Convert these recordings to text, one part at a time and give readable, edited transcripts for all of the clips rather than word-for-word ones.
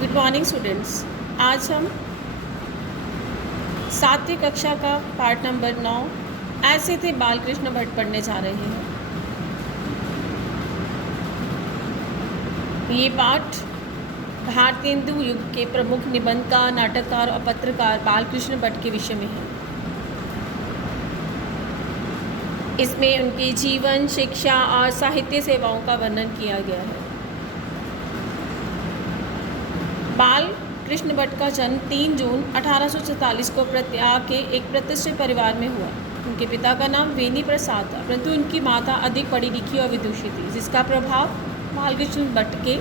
Good morning students. आज हम 7वीं कक्षा का पार्ट नंबर 9 ऐसे थे बालकृष्ण भट्ट पढ़ने जा रहे हैं। ये पाठ भारतेंदु युग के प्रमुख निबंधकार, नाटककार और पत्रकार बालकृष्ण भट्ट के विषय में है। इसमें उनके जीवन, शिक्षा और साहित्य सेवाओं का वर्णन किया गया है। बालकृष्ण भट्ट का जन्म 3 जून 1844 को प्रयाग के एक प्रतिष्ठित परिवार में हुआ। उनके पिता का नाम वेनी प्रसाद था, परंतु उनकी माता अधिक पढ़ी लिखी और विदुषी थी, जिसका प्रभाव बालकृष्ण भट्ट के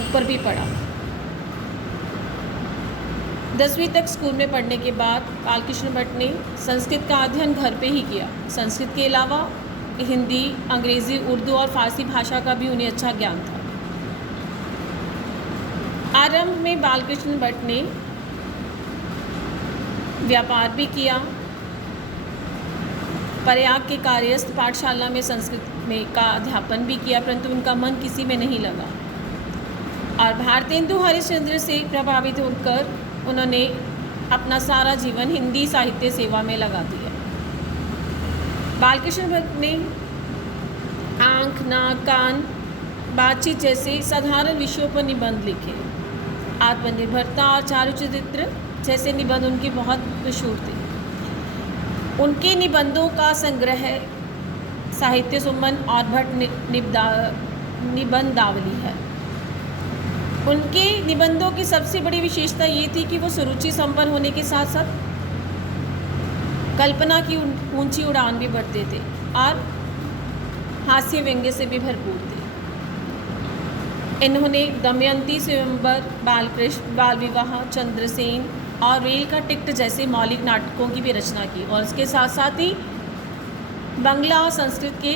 ऊपर भी पड़ा। 10वीं तक स्कूल में पढ़ने के बाद बालकृष्ण भट्ट ने संस्कृत का अध्ययन घर पे ही किया। संस्कृत के अलावा हिंदी, अंग्रेज़ी, उर्दू और फारसी भाषा का भी उन्हें अच्छा ज्ञान था। आरंभ में बालकृष्ण भट्ट ने व्यापार भी किया। प्रयाग के कार्यस्थ पाठशाला में संस्कृत में का अध्यापन भी किया, परंतु उनका मन किसी में नहीं लगा और भारतेंदु हरिश्चंद्र से प्रभावित होकर उन्होंने अपना सारा जीवन हिंदी साहित्य सेवा में लगा दिया। बालकृष्ण भट्ट ने आँख, नाक, कान, बातचीत जैसे साधारण विषयों पर निबंध लिखे। आत्मनिर्भरता और चारुचरित्र जैसे निबंध उनके बहुत मशहूर थे। उनके निबंधों का संग्रह साहित्य सुमन और भट्ट निबंधावली है। उनके निबंधों की सबसे बड़ी विशेषता ये थी कि वो सुरुचि संपन्न होने के साथ साथ कल्पना की ऊंची उड़ान भी भरते थे और हास्य व्यंग्य से भी भरपूर थे। इन्होंने दमयंती, स्वयंवर, बालकृष्ण, बाल विवाह, चंद्रसेन और रेल का टिकट जैसे मौलिक नाटकों की भी रचना की और इसके साथ साथ ही बंगला और संस्कृत के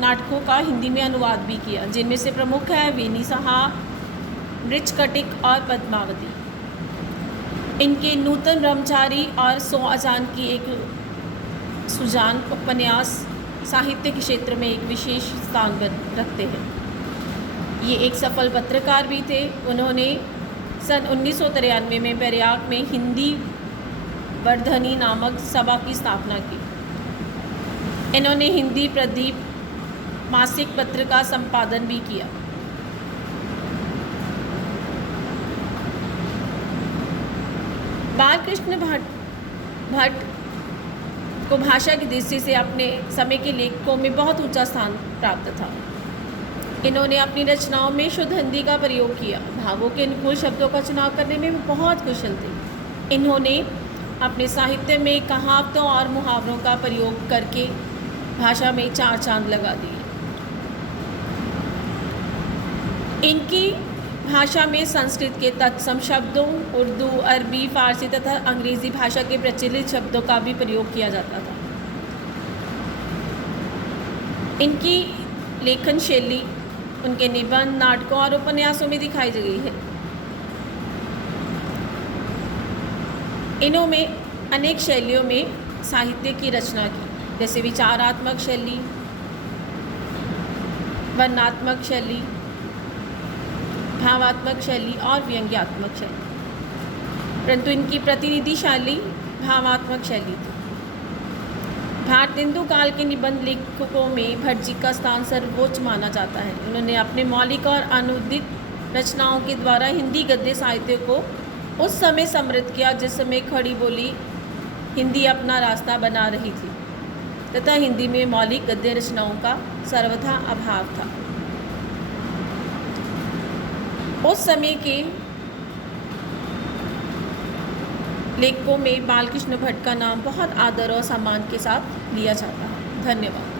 नाटकों का हिंदी में अनुवाद भी किया, जिनमें से प्रमुख है वेनी साहब, मृच्छकटिक और पद्मावती। इनके नूतन ब्रह्मचारी और 100 अजान की एक सुजान उपन्यास साहित्य के क्षेत्र में एक विशेष स्थान रखते हैं। ये एक सफल पत्रकार भी थे। उन्होंने सन 1993 में प्रयाग में हिंदी वर्धनी नामक सभा की स्थापना की। इन्होंने हिंदी प्रदीप मासिक पत्र का संपादन भी किया। बालकृष्ण भट्ट को भाषा की दृष्टि से अपने समय के लेखकों में बहुत ऊंचा स्थान प्राप्त था। इन्होंने अपनी रचनाओं में शुद्ध हिंदी का प्रयोग किया। भावों के अनुकूल शब्दों का चुनाव करने में बहुत कुशल थे। इन्होंने अपने साहित्य में कहावतों और मुहावरों का प्रयोग करके भाषा में 4 चांद लगा दिए। इनकी भाषा में संस्कृत के तत्सम शब्दों, उर्दू, अरबी, फारसी तथा अंग्रेज़ी भाषा के प्रचलित शब्दों का भी प्रयोग किया जाता था। इनकी लेखन शैली उनके निबंध, नाटकों और उपन्यासों में दिखाई गई है। इन्होंने अनेक शैलियों में साहित्य की रचना की, जैसे विचारात्मक शैली, वर्णनात्मक शैली, भावात्मक शैली और व्यंग्यात्मक शैली, परंतु इनकी प्रतिनिधि शैली भावात्मक शैली थी। भारतेंदु काल के निबंध लेखकों में भट्ट जी का स्थान सर्वोच्च माना जाता है। उन्होंने अपने मौलिक और अनुदित रचनाओं के द्वारा हिंदी गद्य साहित्य को उस समय समृद्ध किया जिस समय खड़ी बोली हिंदी अपना रास्ता बना रही थी तथा हिंदी में मौलिक गद्य रचनाओं का सर्वथा अभाव था। उस समय के लेखकों में बालकृष्ण भट्ट का नाम बहुत आदर और सम्मान के साथ लिया जाता है। धन्यवाद।